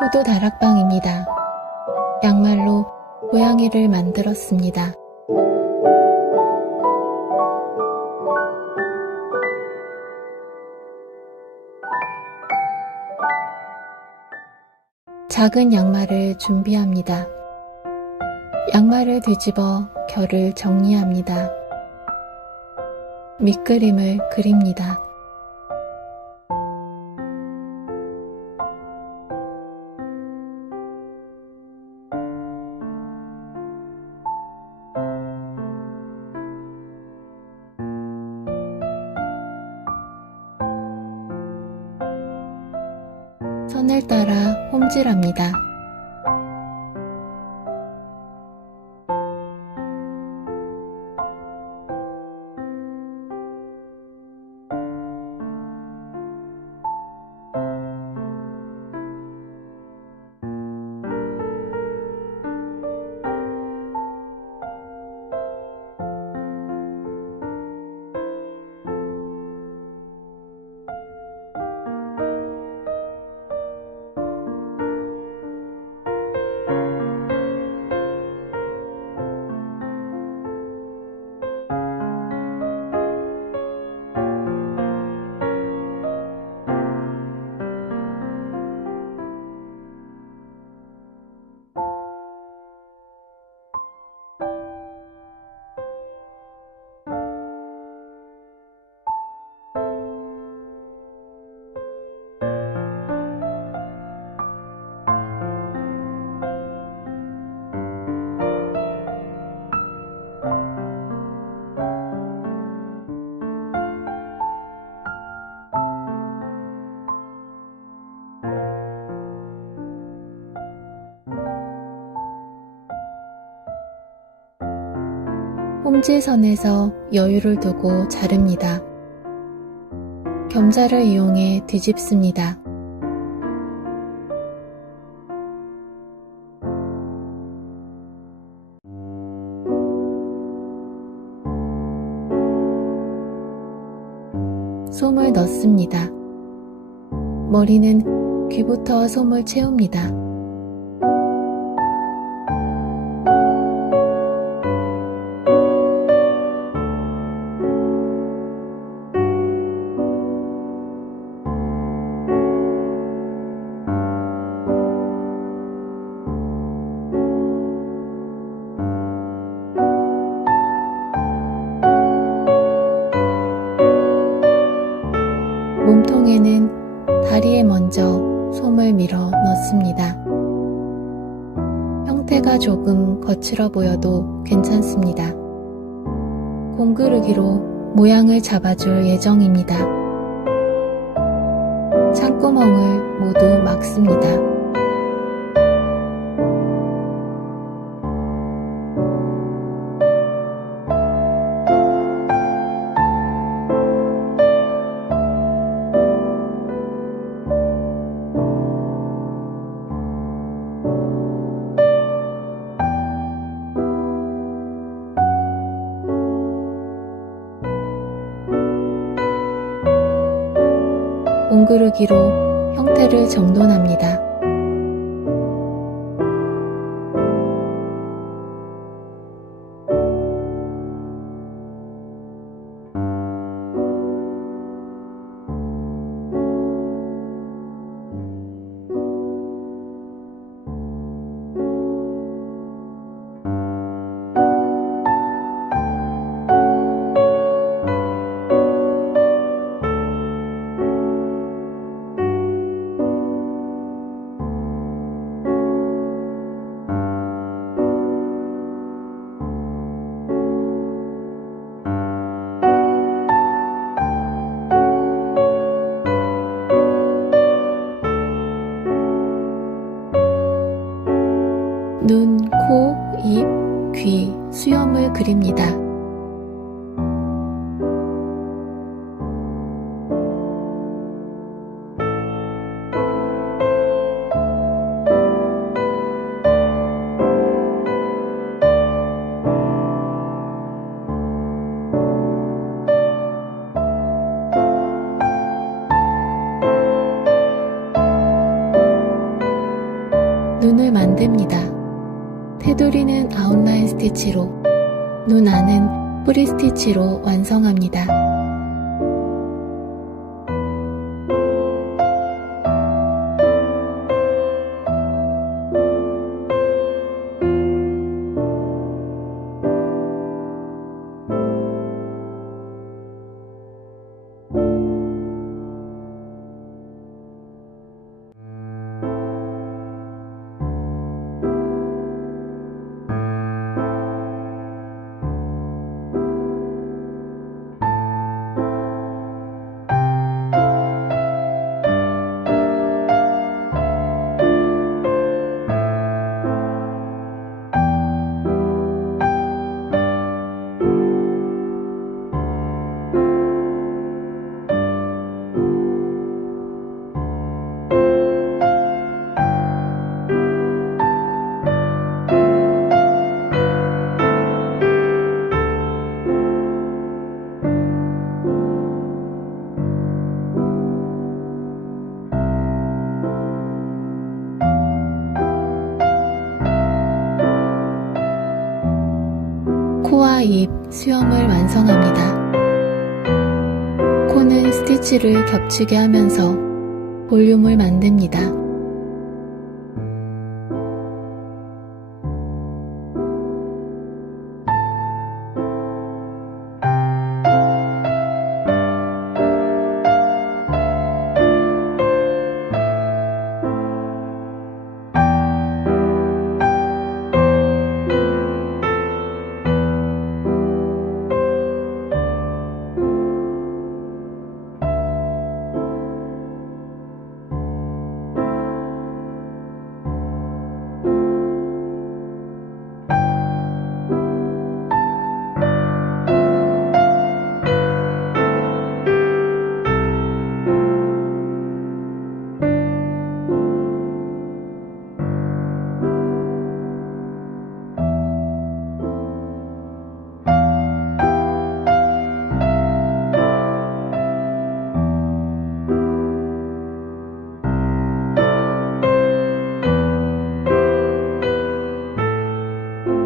포도 다락방입니다. 양말로 고양이를 만들었습니다. 작은 양말을 준비합니다. 양말을 뒤집어 결을 정리합니다. 밑그림을 그립니다. 선을 따라 홈질합니다. 홈질선에서 여유를 두고 자릅니다. 겸자를 이용해 뒤집습니다. 솜을 넣습니다. 머리는 귀부터 솜을 채웁니다. 몸통에는 다리에 먼저 솜을 밀어 넣습니다. 형태가 조금 거칠어 보여도 괜찮습니다. 공그르기로 모양을 잡아줄 예정입니다. 창구멍을 모두 막습니다. 공그르기로 형태를 정돈합니다. 눈, 코, 입, 귀, 수염을 그립니다. 눈을 만듭니다. 테두리는 아웃라인 스티치로, 눈 안은 프리 스티치로 완성합니다. 코와 입, 수염을 완성합니다. 코는 스티치를 겹치게 하면서 볼륨을 만듭니다.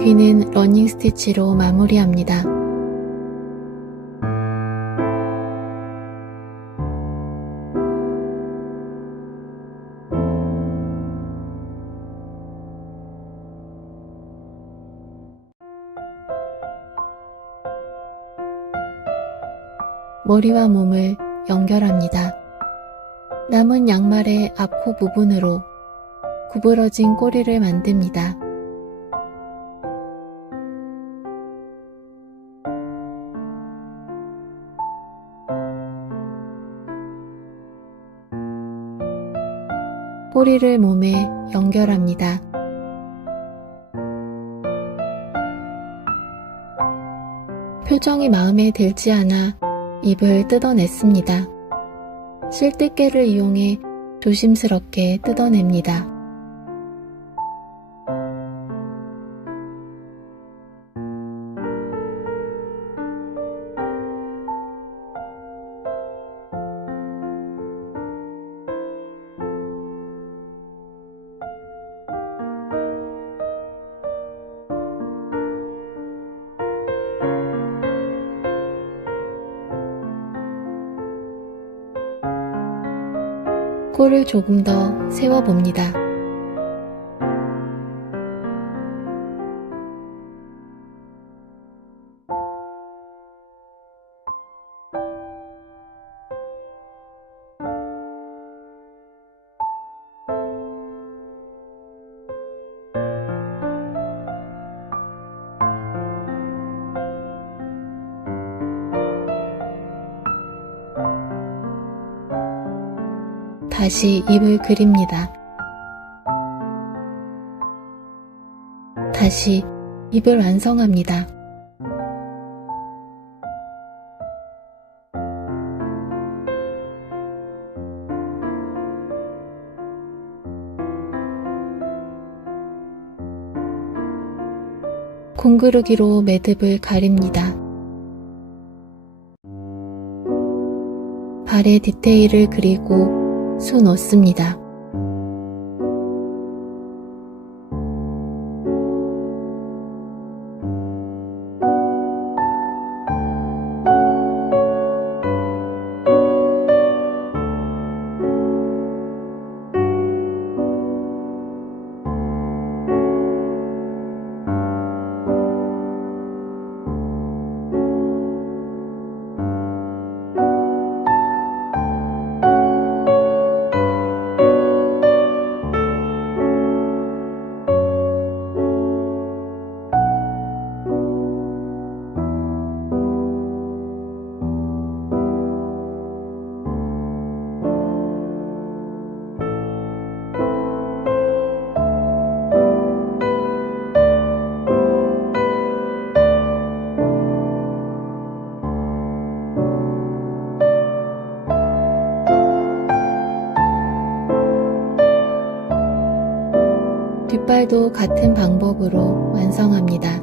귀는 러닝 스티치로 마무리합니다. 머리와 몸을 연결합니다. 남은 양말의 앞코 부분으로 구부러진 꼬리를 만듭니다. 꼬리를 몸에 연결합니다. 표정이 마음에 들지 않아 입을 뜯어냈습니다. 실뜨개를 이용해 조심스럽게 뜯어냅니다. 코를 조금 더 세워봅니다. 다시 입을 그립니다. 다시 입을 완성합니다. 공구르기로 매듭을 가립니다. 발에 디테일을 그리고 수 놓습니다. 뒷발도 같은 방법으로 완성합니다.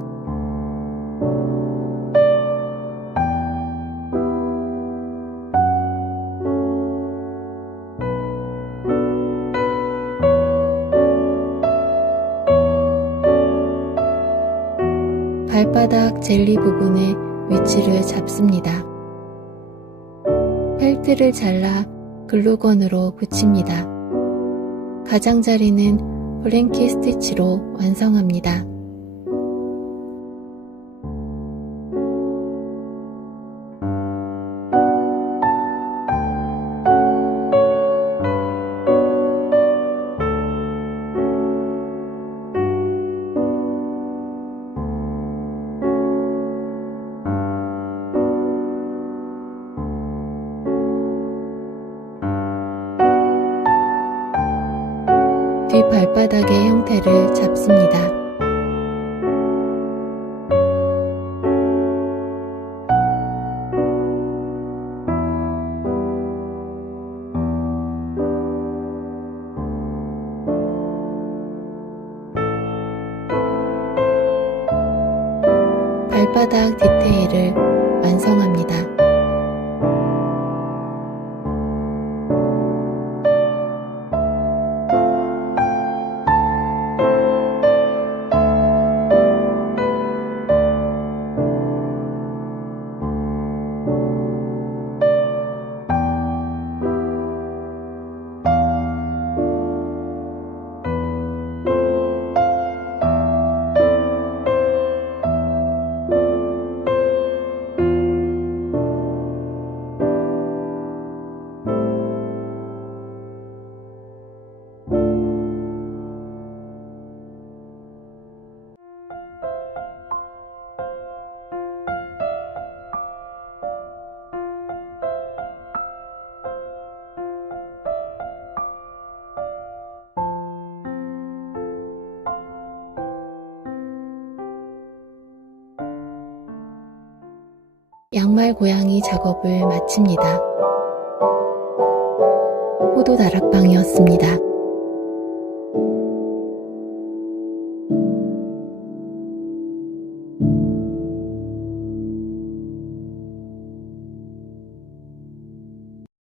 발바닥 젤리 부분의 위치를 잡습니다. 펠트를 잘라 글루건으로 붙입니다. 가장자리는 플랭키 스티치로 완성합니다. 뒷발바닥의 형태를 잡습니다. 발바닥 디테일을 완성합니다. 양말 고양이 작업을 마칩니다. 포도 다락방이었습니다.